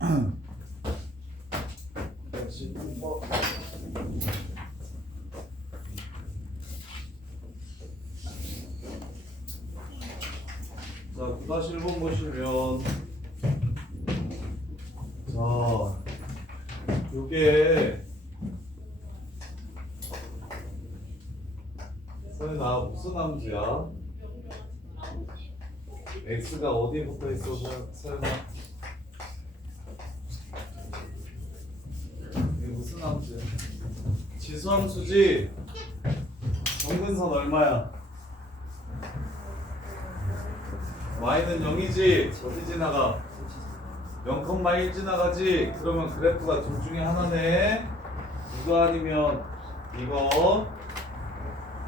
111번. 자, 9-1번 보시면 자, 요게 서연아 무슨 함수야? x가 어디에 붙어 있어, 서연아? 이게 무슨 함수야? 지수함수지? 정근선 얼마야? y는 0이지? 어디 지나가? 0,1 지나가지? 그러면 그래프가 둘 중에 하나네. 이거 아니면 이거.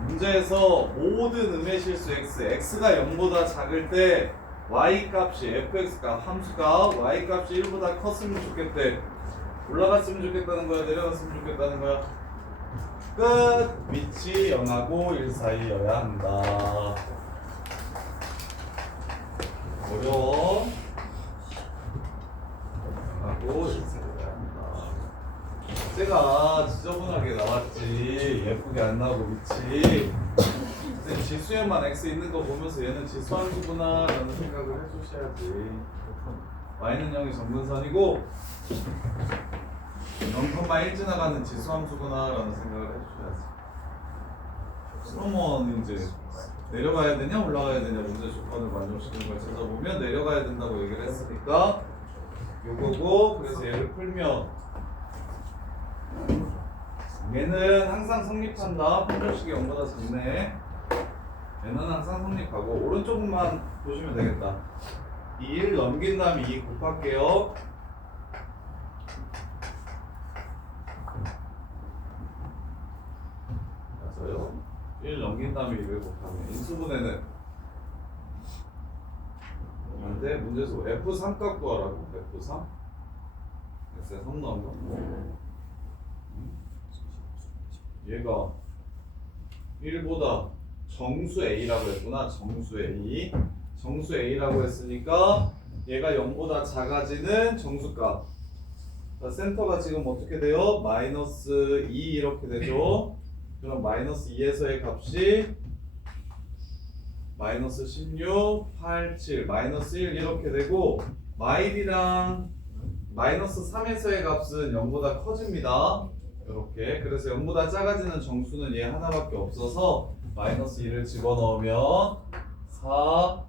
문제에서 모든 음의 실수 x가 0보다 작을 때 y 값이 fx 값 함수가 y 값이 1보다 컸으면 좋겠대. 올라갔으면 좋겠다는 거야, 내려갔으면 좋겠다는 거야. 끝. 위치 0하고 1 사이여야 한다. 어려워. 하고 1 사이여야 한다. 제가 지저분하게 나왔지 예쁘게 안 나오고 위치. 선생님 지수에만 x 있는 거 보면서 얘는 지수함수구나 라는 생각을 해주셔야지. y는 0이 정근선이고 0,1 지나가는 지수함수구나 라는 생각을 해주셔야지. 그러면 이제 내려가야 되냐 올라가야 되냐 문제 조건을 만족시키는 걸 찾아보면 내려가야 된다고 얘기를 했으니까 요거고, 그래서 얘를 풀면 얘는 항상 성립한다. 판별식이 0보다 작네. 얘는 항상 성립하고 오른쪽만 보시면 되겠다. 이 1 넘긴 다음에 2 곱할게요. 맞아요. 1 넘긴 다음에 2를 곱하면 인수분해는 근데 문제에서 F3 값 구하라고. F3? X에 3 넣은 거? 얘가 1보다 정수 A라고 했구나. 정수 A. 정수 A라고 했으니까 얘가 0보다 작아지는 정수값. 자, 센터가 지금 어떻게 돼요? 마이너스 2 이렇게 되죠. 그럼 마이너스 2에서의 값이 마이너스 16, 8, 7, 마이너스 1 이렇게 되고 마일이랑 마이너스 3에서의 값은 0보다 커집니다. 이렇게. 그래서 0보다 작아지는 정수는 얘 하나밖에 없어서 마이너스 2를 집어넣으면 4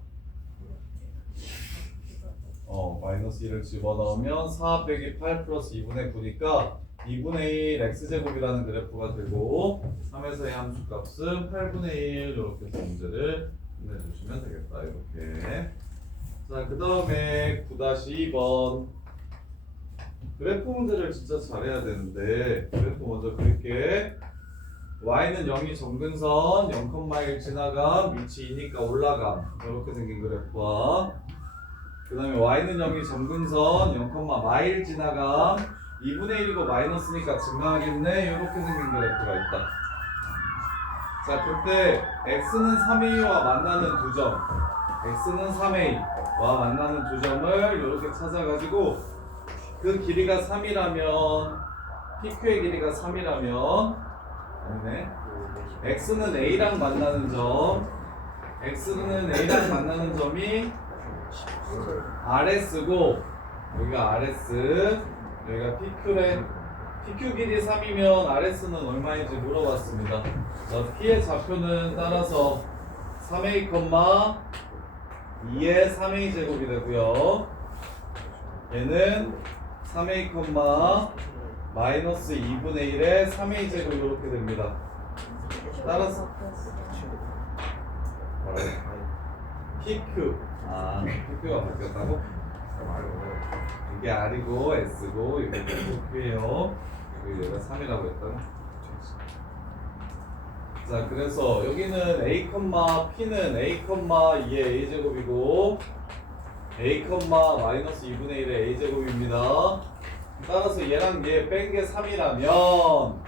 마이너스 2을 집어넣으면 4 빼기 8 플러스 2분의 9니까 2분의 1 x제곱이라는 그래프가 되고 3에서의 함수값은 8분의 1 이렇게 해서 문제를 끝내주시면 되겠다. 이렇게. 자, 그 다음에 9-2번 그래프 문제를 진짜 잘해야 되는데 그래프 먼저 그릴게. y는 0이 정근선 0,1 지나감 위치 2니까 올라감 이렇게 생긴 그래프와 그 다음에 y는 0이 정근선 0,1 지나감 2분의 1이고 마이너스니까 증가하겠네 이렇게 생긴 그래프가 있다. 자, 그때 x는 3a와 만나는 두 점 x는 3a와 만나는 두 점을 이렇게 찾아가지고 그 길이가 3이라면 PQ의 길이가 3이라면 아니네. x는 a랑 만나는 점 x는 a랑 만나는 점이 RS고 여기가 RS 여기가 PQ래. PQ 길이 3이면 RS는 얼마인지 물어봤습니다. 자, P의 좌표는 따라서 3A, 2의 3A 제곱이 되고요. 얘는 3A, 마이너스 2분의 1의 3A 제곱 이렇게 됩니다. 따라서 PQ PQ가 바뀌었다고? 이게 R이고 S고 이게 PQ예요. 그리고 얘가 3이라고 했다고? 자, 그래서 여기는 A, P는 A, 2의 A제곱이고 A, 마이너스 2분의 1의 A제곱입니다. 따라서 얘랑 얘 뺀 게 3이라면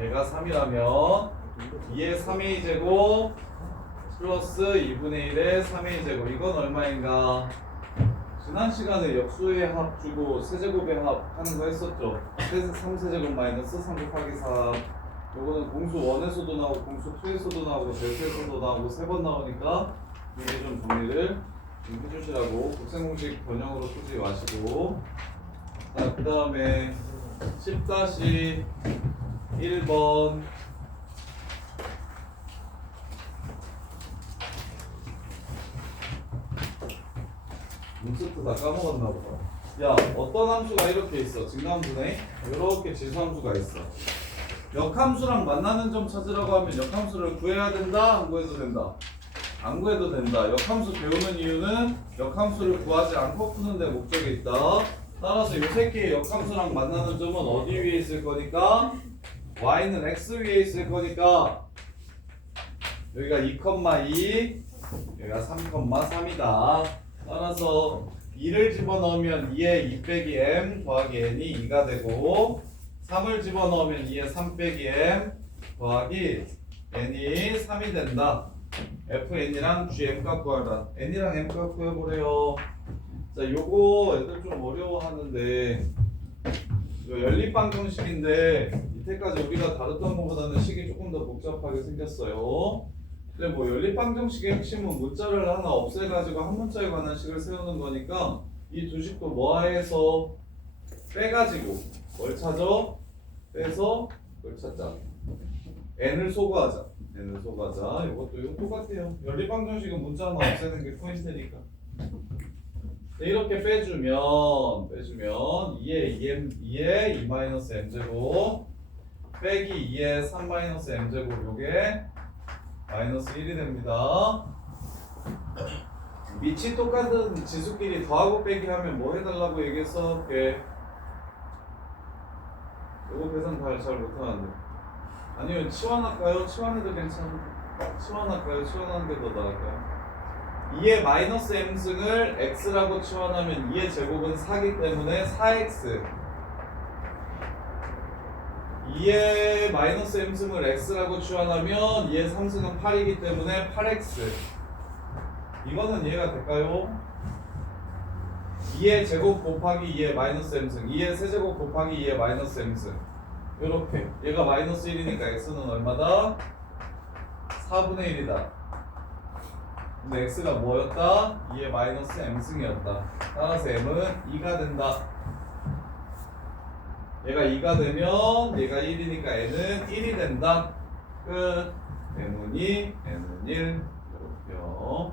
얘가 3이라면 2의 3A제곱 플러스 2분의 1의 3A제곱 이건 얼마인가? 지난 시간에 역수의 합 주고 세제곱의 합 하는 거 했었죠. 3세제곱 마이너스 3 곱하기 3. 요거는 공수 1에서도 나오고 공수 2에서도 나오고 델수에서도 나오고 3번 나오니까 이게 좀 정리를 좀 해주시라고 국생공식 변형으로 쓰지 마시고. 자, 그 다음에 10-1번 문스트 다 까먹었나 보다. 야, 어떤 함수가 이렇게 있어. 증가함수네. 이렇게 지수함수가 있어. 역함수랑 만나는 점 찾으라고 하면 역함수를 구해야 된다? 안 구해도 된다? 안 구해도 된다. 역함수 배우는 이유는 역함수를 구하지 않고 푸는 데 목적이 있다. 따라서 이 새끼의 역함수랑 만나는 점은 어디 위에 있을 거니까? y는 x 위에 있을 거니까 여기가 2,2, 여기가 3,3이다. 따라서 2를 집어넣으면 2에 2 빼기 m 더하기 n이 2가 되고 3을 집어넣으면 2에 3 빼기 m 더하기 n이 3이 된다. fn이랑 gm 값 구하라. n이랑 m 값 구해보래요. 자, 요거 애들 좀 어려워하는데 이거 연립방정식인데 이때까지 우리가 다뤘던 것보다는 식이 조금 더 복잡하게 생겼어요. 근데 뭐 연립방정식의 핵심은 문자를 하나 없애가지고 한 문자에 관한 식을 세우는 거니까 이 두 식도 뭐해서 빼가지고 뭘 찾아? 빼서 뭘 찾자. n을 소거하자. n을 소거하자. 이것도 똑같아요. 연립방정식은 문자 하나 없애는 게 포인트니까. 이렇게 빼주면 2에 2-m제곱 빼기 2에 3-m제곱 요게 마이너스 1이 됩니다. 밑이 똑같은 지수끼리 더하고 빼기 하면 뭐 해달라고 얘기했어? 요거 계산 잘 못하는데 아니면 치환할까요? 치환해도 괜찮은데 치환할까요? 치환하는 게 더 나을까요? 2의 마이너스 m승을 x라고 치환하면 2의 제곱은 4기 때문에 4x 2의 마이너스 m승을 x라고 치환하면 2의 3승은 8이기 때문에 8x 이거는 이해가 될까요? 2의 제곱 곱하기 2의 마이너스 m승 2의 세제곱 곱하기 2의 마이너스 m승 요렇게 얘가 마이너스 1이니까 x는 얼마다? 4분의 1이다. 근데 x가 뭐였다? 2의 마이너스 m승이었다. 따라서 m은 2가 된다. 얘가 2가 되면 얘가 1이니까 n은 1이 된다. 끝. n은 2, n은 1 이렇게요.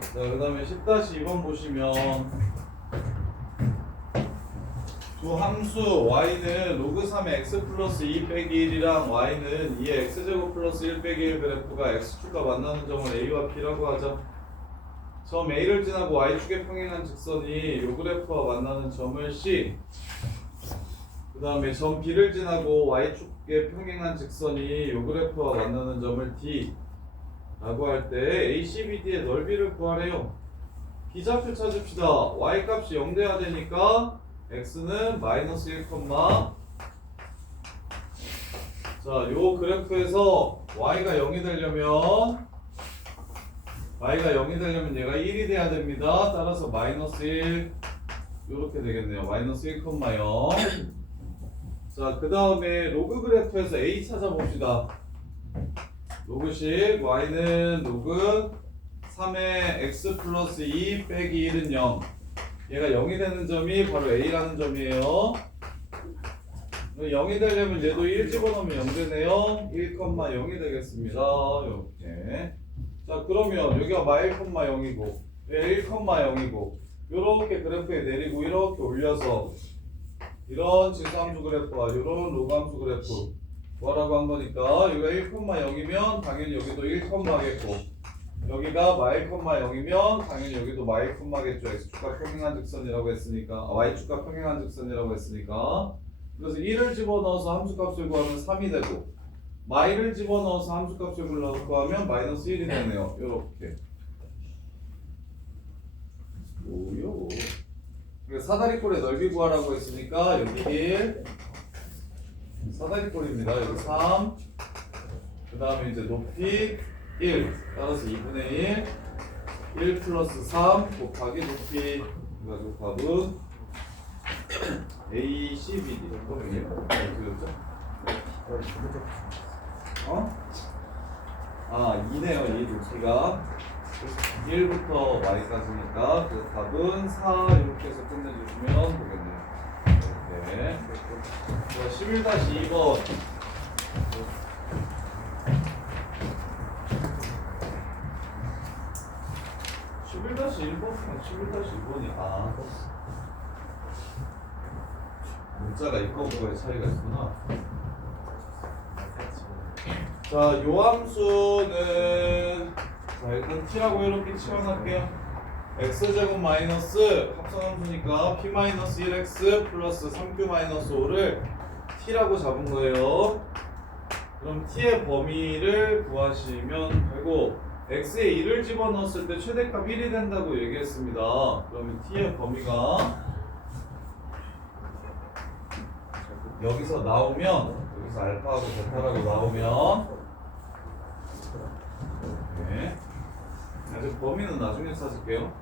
자, 그 다음에 10-2번 보시면 두 함수 y는 로그 3의 x 플러스 2 빼기 1이랑 y는 2의 x제곱 플러스 1 빼기 1 그래프가 x축과 만나는 점을 a와 b라고 하죠. 점 a를 지나고 y축에 평행한 직선이 요 그래프와 만나는 점을 c 그 다음에 점 b를 지나고 y축에 평행한 직선이 요 그래프와 만나는 점을 d 라고 할 때 ACBD의 넓이를 구하래요. 비좌표 찾읍시다. y 값이 0 돼야 되니까 x는 마이너스 1, 자, 요 그래프에서 y가 0이 되려면 얘가 1이 돼야 됩니다. 따라서 마이너스 1 요렇게 되겠네요. 마이너스 1, 0. 자, 그 다음에 로그 그래프에서 a 찾아봅시다. 로그식 y는 로그 3의 x 플러스 2 빼기 1은 0 얘가 0이 되는 점이 바로 a라는 점이에요. 0이 되려면 얘도 1 집어넣으면 0 되네요. 1, 0이 되겠습니다. 이렇게. 자, 그러면 여기가 마 1, 0이고 1, 0이고 이렇게 그래프에 내리고 이렇게 올려서 이런 지수함수 그래프와 이런 로그함수 그래프 뭐라고 한 거니까 여기가 1, 0이면 당연히 여기도 1, 겠고 여기가 마 1, 0이면 당연히 여기도 마 1겠죠. x축과 평행한 직선이라고 했으니까 y축과 평행한 직선이라고 했으니까 그래서 1을 집어넣어서 함수값을 구하면 3이 되고 마 1을 집어넣어서 함수값을 구하면 마이너스 1이 되네요. 요렇게 뭐요? 사다리꼴의 넓이 구하라고 했으니까 여기 1 사다리꼴입니다. 여기 3 그 다음에 이제 높이 1 따라서 2분의 1 플러스 3 곱하기 높이 그래가지고 답은 A, C, B, D 어떻게 됐죠? 어? 아 2네요. 이 높이가 1부터 y까지니까 그래서 답은 4 이렇게 해서 끝내주시면 되겠네요. 이렇게 11-2번 11-1번 11-1번이 문자가 있고 그거의 차이가 있구나. 자, 요 함수는 자 일단 t라고 이렇게 치환할게요. x제곱 마이너스 합성함수니까 p-1x 플러스 3q-5를 t라고 잡은 거예요. 그럼 t의 범위를 구하시면 되고 x에 1을 집어넣었을 때 최대값 1이 된다고 얘기했습니다. 그러면 t의 범위가 여기서 나오면 여기서 알파하고 베타라고 나오면 네. 아직 범위는 나중에 찾을게요.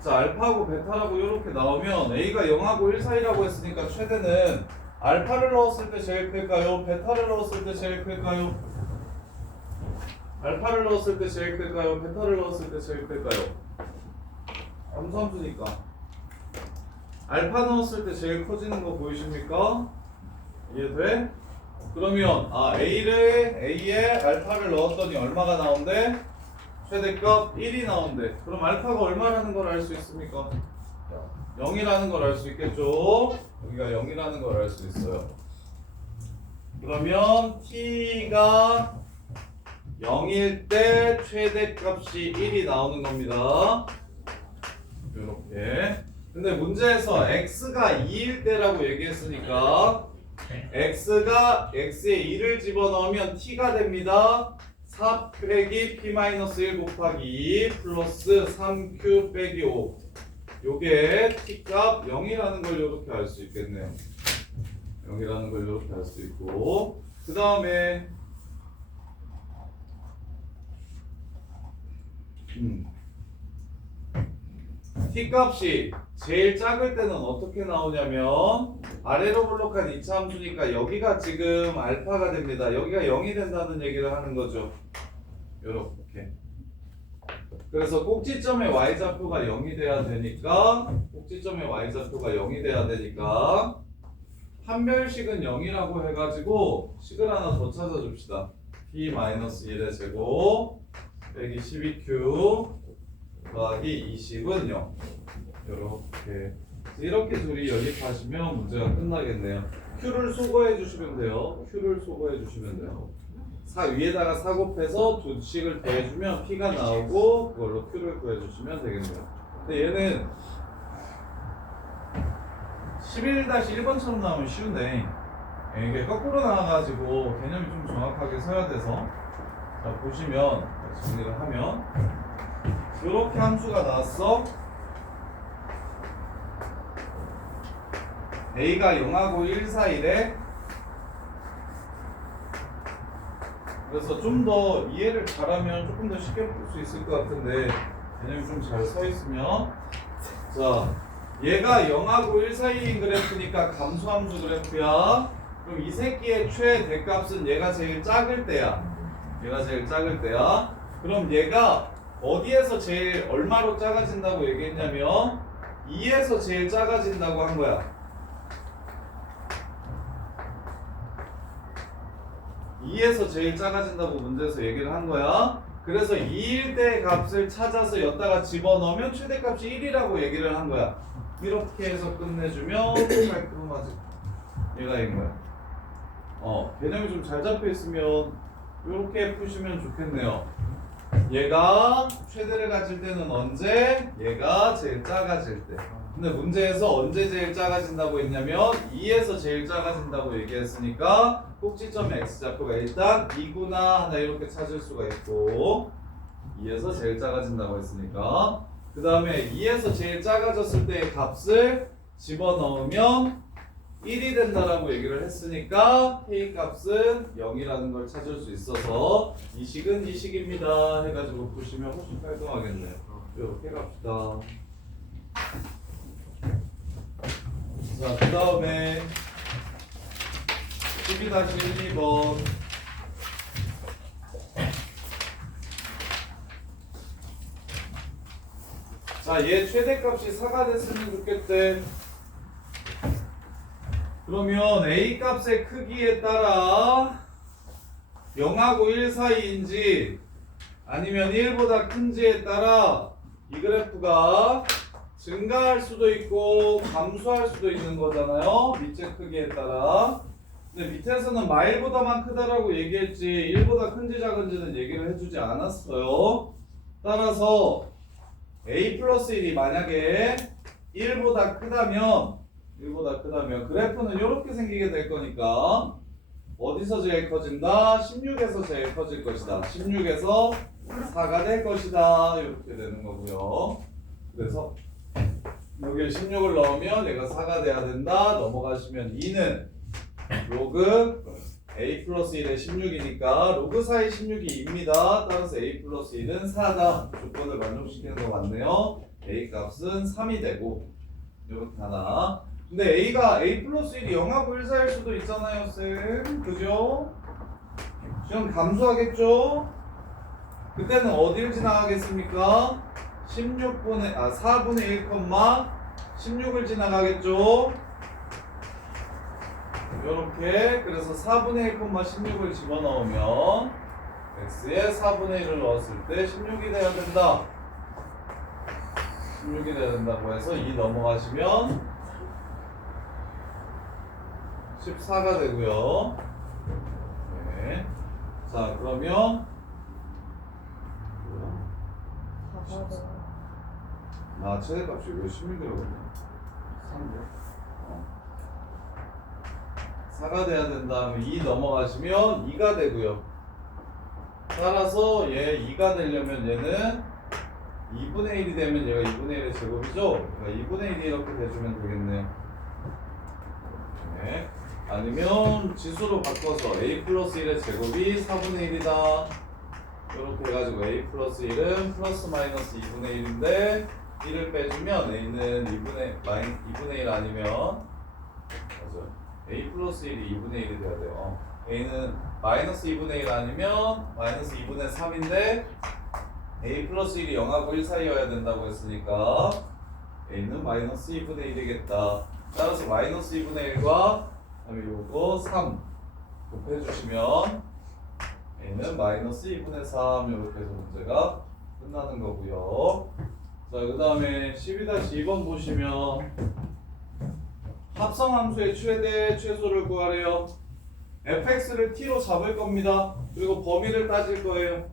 자, 알파하고 베타라고 이렇게 나오면 a가 0하고 1 사이라고 했으니까 최대는 알파를 넣었을 때 제일 클까요? 베타를 넣었을 때 제일 클까요? 알파를 넣었을 때 제일 클까요? 베타를 넣었을 때 제일 클까요? 함수니까 알파 넣었을 때 제일 커지는 거 보이십니까? 이해돼? 그러면 A에 알파를 넣었더니 얼마가 나온대? 최대값 1이 나온대. 그럼 알파가 얼마라는 걸 알 수 있습니까? 0이라는 걸 알 수 있겠죠? 여기가 0이라는 걸 알 수 있어요. 그러면 t가 0일 때 최대값이 1이 나오는 겁니다. 이렇게. 근데 문제에서 x가 2일 때라고 얘기했으니까 x가 x에 2를 집어넣으면 t가 됩니다. 4 빼기 p-1 곱하기 2 플러스 3q 빼기 5 요게 t값 0이라는 걸 이렇게 알 수 있겠네요. 0이라는 걸 이렇게 알 수 있고 그 다음에 t값이 제일 작을 때는 어떻게 나오냐면 아래로 블록한 2차 함수니까 여기가 지금 알파가 됩니다. 여기가 0이 된다는 얘기를 하는 거죠. 요렇게. 그래서 꼭지점의 y좌표가 0이 돼야 되니까 꼭지점의 y좌표가 0이 돼야 되니까 판별식은 0이라고 해가지고 식을 하나 더 찾아줍시다. p-1의 제곱 빼기 12q 더하기 20은 0 이렇게 둘이 연립하시면 문제가 끝나겠네요. q를 소거해 주시면 돼요. q를 소거해 주시면 돼요. 위에다가 4 곱해서 두 식을 더해주면 p가 나오고 그걸로 q를 구해주시면 되겠네요. 근데 얘는 11-1번처럼 나오면 쉬운데 이게 거꾸로 나와가지고 개념이 좀 정확하게 서야 돼서 자 보시면 정리를 하면 이렇게 함수가 나왔어. a가 0하고 1 사이래. 그래서 좀 더 이해를 잘하면 조금 더 쉽게 풀 수 있을 것 같은데 개념이 좀 잘 서 있으면 자 얘가 0하고 1 사이인 그래프니까 감소함수 그래프야. 그럼 이 새끼의 최대값은 얘가 제일 작을 때야. 얘가 제일 작을 때야. 그럼 얘가 어디에서 제일 얼마로 작아진다고 얘기했냐면 2에서 제일 작아진다고 한 거야. 2에서 제일 작아진다고 문제에서 얘기를 한 거야. 그래서 2일 때 값을 찾아서 여기다가 집어넣으면 최대값이 1이라고 얘기를 한 거야. 이렇게 해서 끝내주면 깔끔하지. 얘가 인 거야. 개념이 좀 잘 잡혀 있으면 이렇게 푸시면 좋겠네요. 얘가 최대를 가질 때는 언제? 얘가 제일 작아질 때. 근데 문제에서 언제 제일 작아진다고 했냐면 2에서 제일 작아진다고 얘기했으니까 꼭지점 x좌표가 일단 2구나 하나 이렇게 찾을 수가 있고 2에서 제일 작아진다고 했으니까 그 다음에 2에서 제일 작아졌을 때의 값을 집어넣으면 1이 된다라고 얘기를 했으니까 k 값은 0이라는 걸 찾을 수 있어서 이 식은 이 식입니다 해가지고 보시면 훨씬 깔끔하겠네요. 이렇게 갑시다. 자, 그 다음에 12-1, 2번. 자, 얘 최대값이 4가 됐으면 좋겠대. 그러면 A 값의 크기에 따라 0하고 1 사이인지 아니면 1보다 큰지에 따라 이 그래프가 증가할 수도 있고 감소할 수도 있는 거잖아요. 밑에 크기에 따라. 근데 밑에서는 마일보다만 크다라고 얘기했지 1보다 큰지 작은지는 얘기를 해주지 않았어요. 따라서 A 플러스 1이 만약에 1보다 크다면 그래프는 이렇게 생기게 될 거니까 어디서 제일 커진다? 16에서 제일 커질 것이다. 16에서 4가 될 것이다. 이렇게 되는 거고요. 그래서 여기에 16을 넣으면 얘가 4가 돼야 된다. 넘어가시면 2는 로그 A 플러스 1의 16이니까 로그 4의 16이 2입니다. 따라서 A 플러스 1은 4다. 조건을 만족시키는 거 맞네요. A 값은 3이 되고 이렇게 하나. 근데 A가 A 플러스 1이 0하고 1 사이일 수도 있잖아요, 쌤. 그죠? 지금 감소하겠죠? 그때는 어딜 지나가겠습니까? 4분의 1, 16을 지나가겠죠? 요렇게. 그래서 4분의 1, 16을 집어넣으면 x에 4분의 1을 넣었을 때 16이 돼야 된다. 16이 돼야 된다고 해서 2 넘어가시면 14가 되고요. 네. 자, 그러면 최대값이 왜 16이라고 했냐? 4가 돼야 된다면 2 넘어가시면 2가 되고요. 따라서 얘 2가 되려면 얘는 2분의 1이 되면 얘가 2분의 1의 제곱이죠? 그러니까 2분의 1이 이렇게 돼주면 되겠네요. 네. 아니면 지수로 바꿔서 A 플러스 1의 제곱이 4분의 1이다. 이렇게 해가지고 A 플러스 1은 플러스 마이너스 2분의 1인데 1을 빼주면 A는 2분의 1 아니면 맞아요. A 플러스 1이 2분의 1이 돼야 돼요. A는 마이너스 2분의 1 아니면 마이너스 2분의 3인데 A 플러스 1이 0하고 1 사이여야 된다고 했으니까 A는 마이너스 2분의 1이겠다. 따라서 마이너스 2분의 1과 그다음에 요거 3 곱해주시면 A는 마이너스 2분의 3 이렇게 해서 문제가 끝나는 거고요. 자, 그 다음에 12-2번 보시면 합성함수의 최대 최소를 구하래요. fx를 t로 잡을 겁니다. 그리고 범위를 따질 거예요.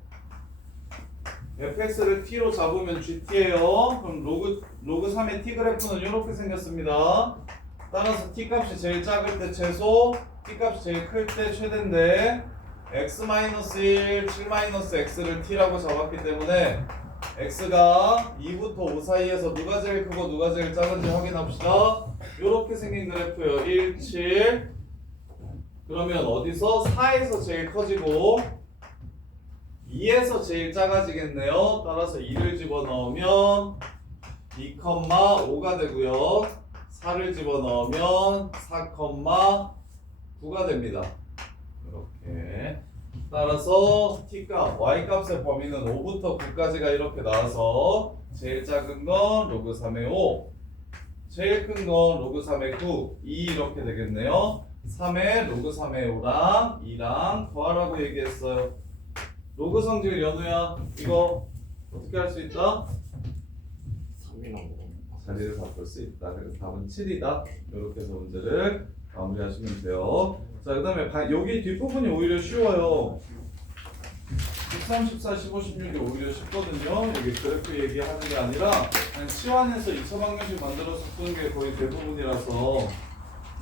fx를 t로 잡으면 gt예요. 그럼 로그 3의 t 그래프는 이렇게 생겼습니다. 따라서 t 값이 제일 작을 때 최소, t 값이 제일 클 때 최대인데 x-1, 7-x를 t라고 잡았기 때문에 x가 2부터 5 사이에서 누가 제일 크고 누가 제일 작은지 확인합시다. 이렇게 생긴 그래프예요. 1, 7. 그러면 어디서 4에서 제일 커지고 2에서 제일 작아지겠네요. 따라서 2를 집어넣으면 2,5가 되고요. 4를 집어넣으면 4,9가 됩니다. 이렇게. 따라서 t값, y값의 범위는 5부터 9까지가 이렇게 나와서 제일 작은 건 로그 3의 5, 제일 큰 건 로그 3의 9, 2 이렇게 되겠네요. 3의 로그 3의 5랑 2랑 더하라고 얘기했어요. 로그 성질 연우야, 이거 어떻게 할 수 있다? 3이랑 자리를 바꿀 수 있다. 그래서 답은 7이다. 이렇게 해서 문제를 마무리하시면 돼요. 자, 그 다음에 여기 뒷부분이 오히려 쉬워요. 13, 14, 15, 16이 오히려 쉽거든요. 여기 그래프 얘기하는 게 아니라 그냥 치환해서 2차 방정식 만들어서 쓰는 게 거의 대부분이라서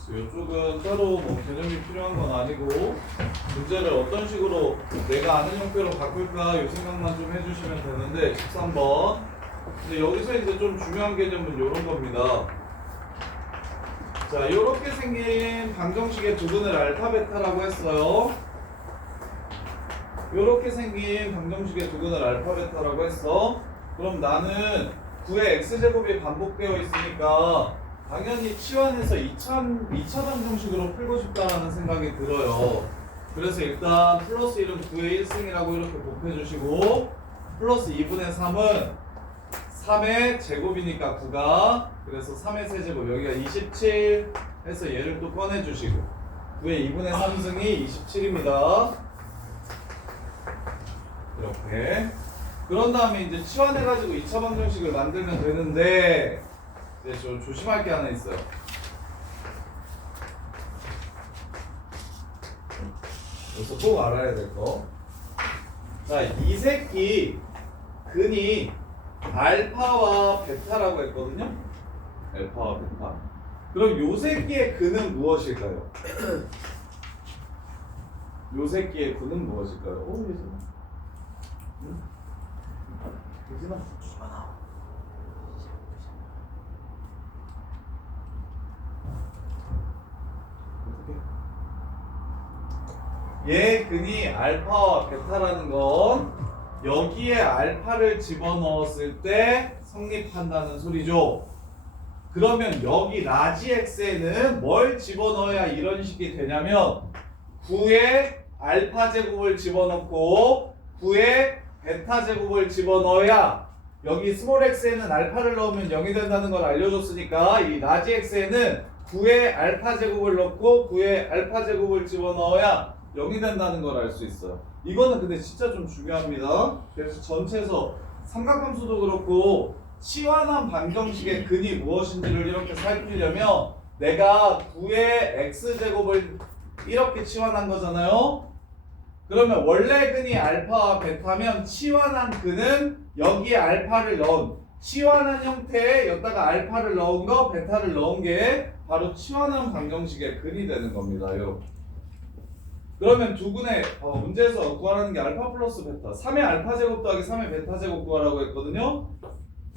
이쪽은 따로 뭐 개념이 필요한 건 아니고 문제를 어떤 식으로 내가 아는 형태로 바꿀까 이 생각만 좀 해주시면 되는데 13번. 근데 여기서 이제 좀 중요한 개념은 이런 겁니다. 자, 이렇게 생긴 방정식의 두근을 알파 베타라고 했어요. 이렇게 생긴 방정식의 두근을 알파 베타라고 했어. 그럼 나는 9의 x제곱이 반복되어 있으니까 당연히 치환해서 2차 방정식으로 풀고 싶다라는 생각이 들어요. 그래서 일단 플러스 1은 9의 1승이라고 이렇게 곱해주시고 플러스 2분의 3은 3의 제곱이니까 9가 그래서 3의 세제곱 여기가 27 해서 얘를 또 꺼내주시고 9의 2분의 3승이 27입니다. 이렇게 그런 다음에 이제 치환해가지고 2차 방정식을 만들면 되는데 이제 좀 조심할 게 하나 있어요. 여기서 꼭 알아야 될 거. 자, 이 새끼 근이 알파와 베타라고 했거든요. 알파와 베타. 그럼 요 새끼의 근은 무엇일까요? 요 새끼의 근은 무엇일까요? 오, 예진아. 응? 예진아. 얘 근이 알파와 베타라는 건 여기에 알파를 집어넣었을 때 성립한다는 소리죠. 그러면 여기 라지 x에는 뭘 집어넣어야 이런 식이 되냐면 9의 알파 제곱을 집어넣고 9의 베타 제곱을 집어넣어야 여기 스몰 x에는 알파를 넣으면 0이 된다는 걸 알려줬으니까 이 라지 x에는 9의 알파 제곱을 넣고 9의 알파 제곱을 집어넣어야 0이 된다는 걸 알 수 있어요. 이거는 근데 진짜 좀 중요합니다. 그래서 전체에서 삼각함수도 그렇고 치환한 방정식의 근이 무엇인지를 이렇게 살피려면 내가 9의 x제곱을 이렇게 치환한 거잖아요. 그러면 원래 근이 알파와 베타면 치환한 근은 여기에 알파를 넣은 치환한 형태에 여기다가 알파를 넣은 거 베타를 넣은 게 바로 치환한 방정식의 근이 되는 겁니다. 여러분. 그러면 두 근의 문제에서 구하라는 게 알파 플러스 베타 3의 알파 제곱 더하기 3의 베타 제곱 구하라고 했거든요.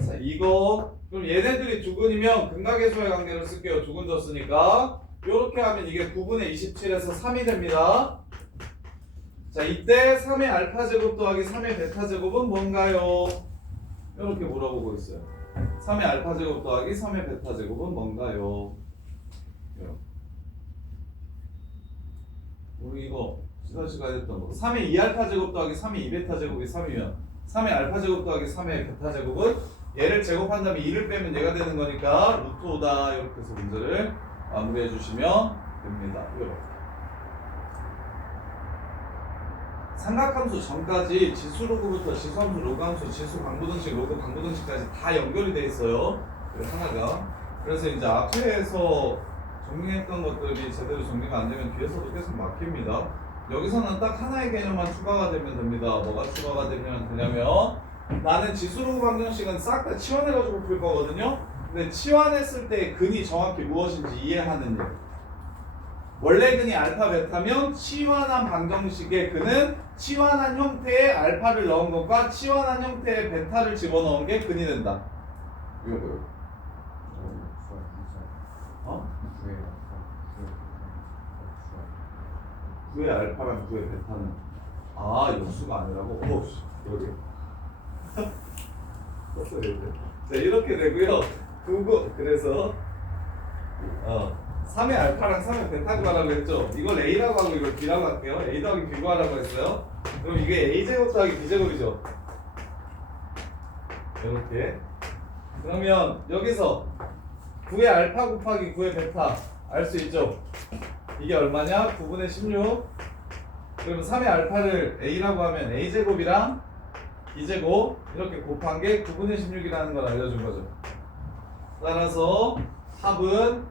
자, 이거 그럼 얘네들이 두 근이면 근각의수의 관계를 쓸게요. 두 근 줬으니까 이렇게 하면 이게 9분의 27에서 3이 됩니다. 자, 이때 3의 알파 제곱 더하기 3의 베타 제곱은 뭔가요? 이렇게 물어보고 있어요. 3의 알파 제곱 더하기 3의 베타 제곱은 뭔가요? 우리 이거 지난 시간에 했던 거 3의 2알파 제곱 더하기 3의 2베타 제곱이 3이면 3의 알파 제곱 더하기 3의 베타 제곱은 얘를 제곱한 다음에 2를 빼면 얘가 되는 거니까 루트 5다 이렇게 해서 문제를 마무리해 주시면 됩니다. 이렇게. 삼각함수 전까지 지수 로그부터 지수함수 로그함수 지수 방부등식 로그 방부등식까지 다 연결이 돼 있어요. 하나가. 그래서 이제 앞에서 정리했던 것들이 제대로 정리가 안 되면 뒤에서도 계속 막힙니다. 여기서는 딱 하나의 개념만 추가가 되면 됩니다. 뭐가 추가가 되냐면 나는 지수로그 방정식은 싹 다 치환해가지고 풀 거거든요. 근데 치환했을 때 근이 정확히 무엇인지 이해하는 일. 원래 근이 알파 베타면 치환한 방정식의 근은 치환한 형태의 알파를 넣은 것과 치환한 형태의 베타를 집어넣은 게 근이 된다. 이거요. 어? 9의 알파랑 9의 베타는 역수가 아니라고? 여기 자, 이렇게 되고요. 그래서 3의 알파랑 3의 베타 구하라고 했죠. 이걸 A라고 하고 이걸 B라고 할게요. A 더하기 B 구하라고 했어요. 그럼 이게 A제곱 더하기 B제곱이죠. 이렇게. 그러면 여기서 9의 알파 곱하기 9의 베타 알 수 있죠? 이게 얼마냐? 9분의 16. 그러면 3의 알파를 A라고 하면 A제곱이랑 B제곱 이렇게 곱한 게 9분의 16이라는 걸 알려준 거죠. 따라서 합은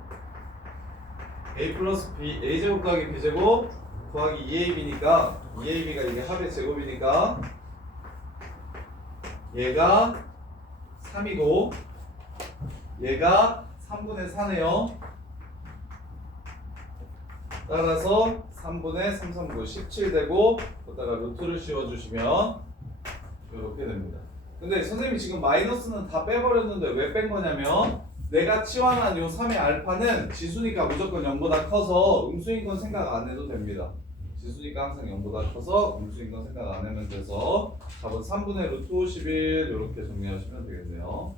A 플러스 B, A제곱 더하기 B제곱 더하기 2AB니까 2AB가 이게 합의 제곱이니까 얘가 3이고 얘가 3분의 4네요. 따라서 3분의 3, 3, 9, 17 되고 거기다가 루트를 씌워주시면 이렇게 됩니다. 근데 선생님이 지금 마이너스는 다 빼버렸는데 왜 뺀 거냐면 내가 치환한 요 3의 알파는 지수니까 무조건 0보다 커서 음수인 건 생각 안 해도 됩니다. 지수니까 항상 0보다 커서 음수인 건 생각 안 하면 돼서 답은 3분의 루트 51 이렇게 정리하시면 되겠네요.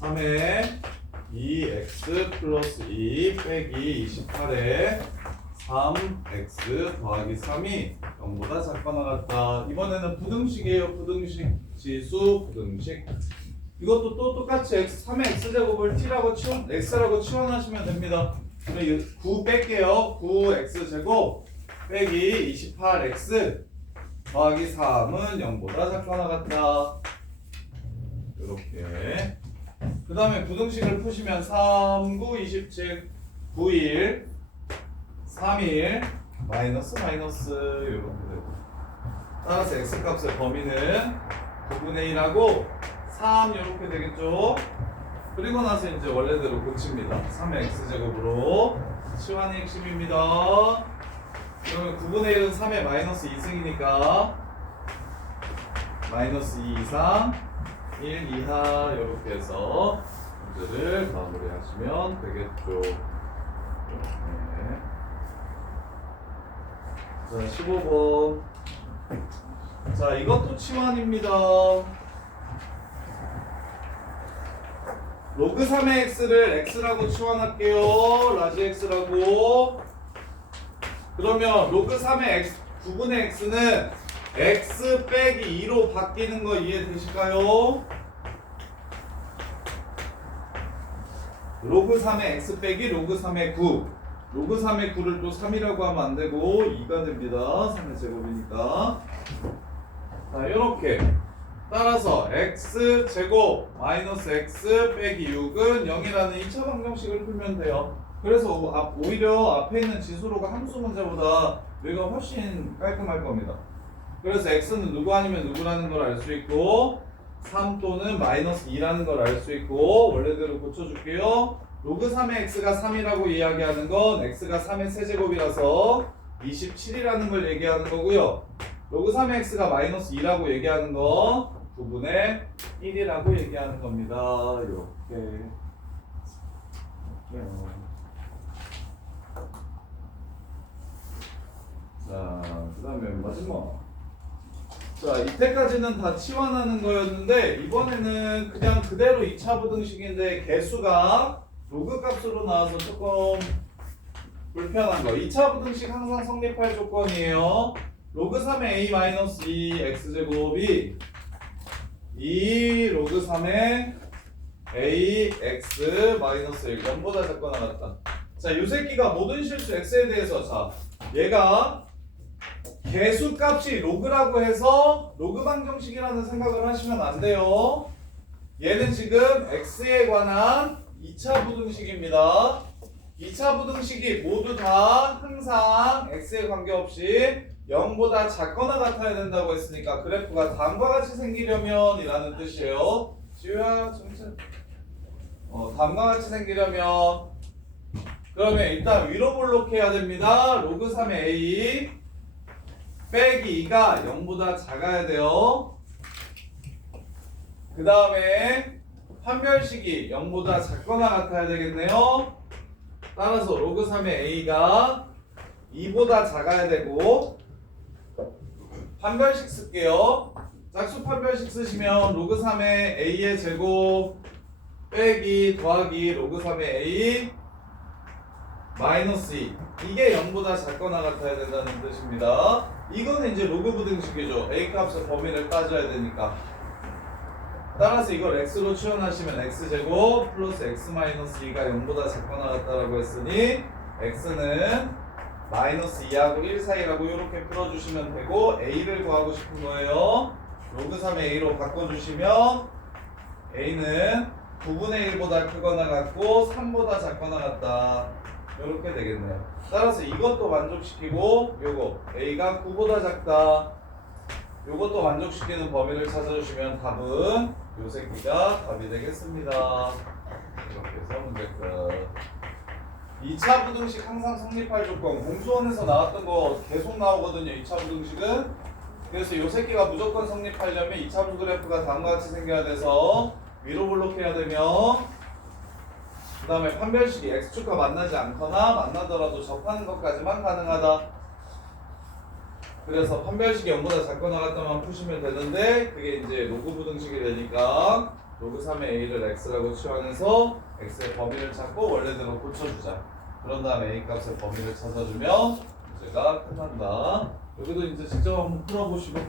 (3에) 2x 플러스 2 빼기 28에 3x 더하기 3이 0보다 작거나 같다. 이번에는 부등식이에요. 부등식 지수 부등식. 이것도 또 똑같이 3의 x제곱을 t라고 x라고 치환하시면 됩니다. 그럼 9 뺄게요. 9x제곱 빼기 28x 더하기 3은 0보다 작거나 같다. 이렇게. 그 다음에 부등식을 푸시면 3, 9, 27, 9, 1, 3, 1, 마이너스 이렇게 되고 따라서 x값의 범위는 9분의 1하고 3 이렇게 되겠죠. 그리고 나서 이제 원래대로 고칩니다. 3의 x제곱으로 치환이 핵심입니다. 그러면 9분의 1은 3의 마이너스 2승이니까 마이너스 2 이상 1 이하 이렇게 해서 문제를 마무리하시면 되겠죠. 네. 자, 15번. 자, 이것도 치환입니다. 로그 3의 x를 x라고 치환할게요. 라지 x라고. 그러면 로그 3의 x, 9분의 x는 x 빼기 2로 바뀌는 거 이해되실까요? 로그 3의 x 빼기 로그 3의 9. 로그 3의 9를 또 3이라고 하면 안 되고 2가 됩니다. 3의 제곱이니까. 자, 이렇게. 따라서 x 제곱 마이너스 x 빼기 6은 0이라는 2차 방정식을 풀면 돼요. 그래서 오히려 앞에 있는 지수로가 함수 문제보다 여기가 훨씬 깔끔할 겁니다. 그래서 x는 누구 아니면 누구라는 걸 알 수 있고 3 또는 마이너스 2라는 걸 알 수 있고 원래대로 고쳐줄게요. 로그 3의 x가 3이라고 이야기하는 건 x가 3의 세제곱이라서 27이라는 걸 얘기하는 거고요. 로그 3의 x가 마이너스 2라고 얘기하는 건 9분의 1이라고 얘기하는 겁니다. 이렇게. 자, 그 다음에 마지막. 자, 이때까지는 다 치환하는 거였는데 이번에는 그냥 그대로 2차 부등식인데 개수가 로그 값으로 나와서 조금 불편한 거. 2차 부등식 항상 성립할 조건이에요. 로그 3의 a-2 x제곱이 2 로그 3의 ax-1 0보다 작거나 같다. 자, 요 새끼가 모든 실수 x에 대해서 자, 얘가 개수 값이 로그라고 해서 로그 방정식이라는 생각을 하시면 안 돼요. 얘는 지금 x에 관한 2차 부등식입니다. 2차 부등식이 모두 다 항상 x에 관계없이 0보다 작거나 같아야 된다고 했으니까 그래프가 다음과 같이 생기려면 이라는 뜻이에요. 지우야 정신. 다음과 같이 생기려면 그러면 일단 위로 볼록해야 됩니다. 로그 3의 a 빼기 2가 0보다 작아야 돼요. 그 다음에 판별식이 0보다 작거나 같아야 되겠네요. 따라서 로그 3의 a가 2보다 작아야 되고 판별식 쓸게요. 짝수 판별식 쓰시면 로그 3의 a의 제곱 빼기 더하기 로그 3의 a 마이너스 2 이게 0보다 작거나 같아야 된다는 뜻입니다. 이거는 이제 로그 부등식이죠. a 값의 범위를 따져야 되니까. 따라서 이걸 x로 치환하시면 x제곱 플러스 x 마이너스 2가 0보다 작거나 같다라고 했으니 x는 마이너스 2하고 1 사이라고 이렇게 풀어주시면 되고 a를 구하고 싶은 거예요. 로그 3의 a로 바꿔주시면 a는 9분의 1보다 크거나 같고 3보다 작거나 같다. 이렇게 되겠네요. 따라서 이것도 만족시키고 요거 a가 9보다 작다. 요것도 만족시키는 범위를 찾아주시면 답은 요 새끼가 답이 되겠습니다. 이렇게 해서 문제 끝. 2차 부등식 항상 성립할 조건 공수원에서 나왔던 거 계속 나오거든요. 2차 부등식은. 그래서 요 새끼가 무조건 성립하려면 2차 부 그래프가 다음과 같이 생겨야 돼서 위로 블록해야 되며 그 다음에 판별식이 x축과 만나지 않거나 만나더라도 접하는 것까지만 가능하다. 그래서 판별식이 0보다 작거나 같다만 푸시면 되는데 그게 이제 로그 부등식이 되니까 로그 3의 a를 x라고 치환해서 x의 범위를 찾고 원래대로 고쳐주자. 그런 다음에 a 값의 범위를 찾아주면 문제가 끝난다. 여기도 이제 직접 한번 풀어보시고